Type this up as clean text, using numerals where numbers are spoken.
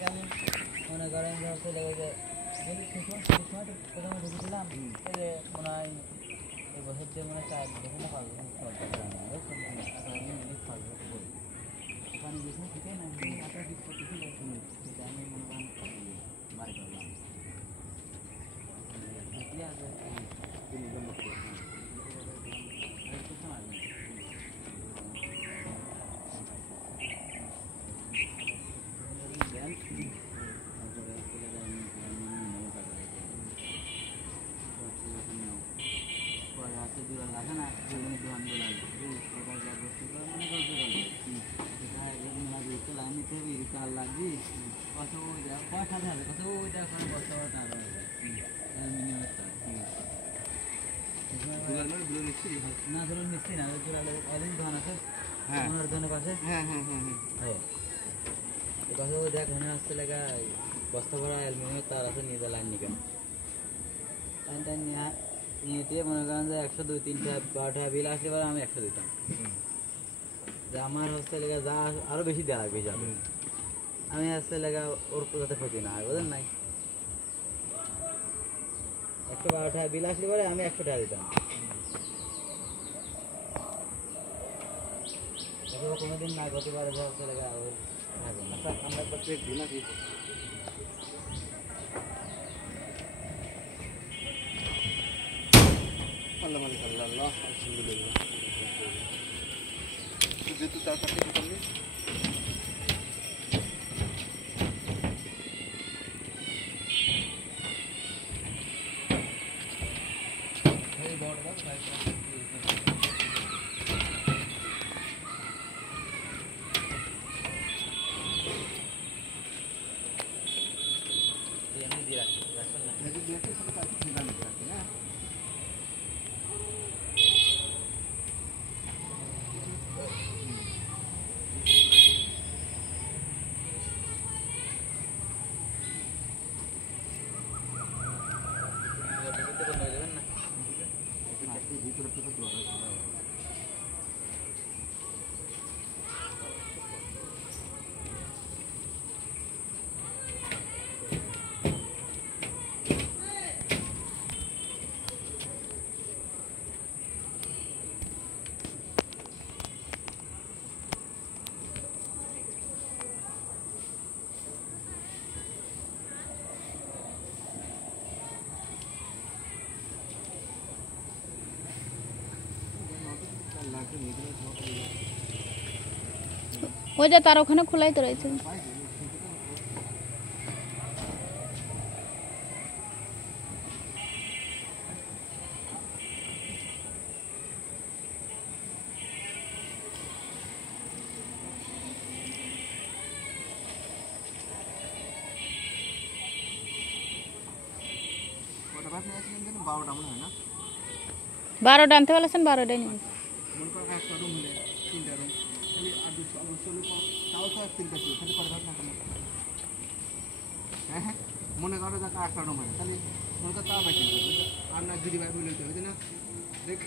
কেমন মনে করেন যে হচ্ছে লেগে প্রথমে ঢুকেছিলাম মনে হয় এই বছর দিয়ে মনে হয় 4 বছর না 5 বছর পানি বেশি থেকে না কাটা ঠিক করতেছিল সেটা আমি মনে করেন বাড়ি করলাম ঠিকই আছে লাগে না চাল লাগবে কত কয় সাথে হবে কত ওইটা করে বস্তা না ধরুন মিস্ত্রি না অলিন ধান আছে ওনার ধানের পাশে কথা দেখ মনে হচ্ছে লেগা বস্তা ভরা অ্যালুমিনিয়ামের তার আছে নিয়ে যা লাইন নিকেন লাইনটা নিয়ে দিয়ে মনে করেন যে 100-2-3টা 12টা বিল আসলে পরে আমি 100 দিতাম যে আমার হচ্ছে লেগা যা আরো বেশি দেওয়া লাগবে যাবে আমি হচ্ছে লেগা ওর যাতে ক্ষতি না হয় বুঝলেন নাই 112টা বিল আসলে পরে আমি 100 টাকা দিতাম কোনোদিন না গত পারে যে হচ্ছে লেগা ওর আচ্ছা আমরা একবার চেক দিই নাকি আল্লাহ মালিক আল্লাহ আল্লাহ আলহামদুলিল্লাহ যেহেতু তার কাছে করলি এই বড়টা ওইটা তার ওখানে খোলাই তো রয়েছে বারোটা আনতে বলেছেন 12টাই নিয়ে মনে করো যাকে 8টা রুম হয় তাহলে মনে করো তাও বেশি আর না যদি ভাই বলে না দেখ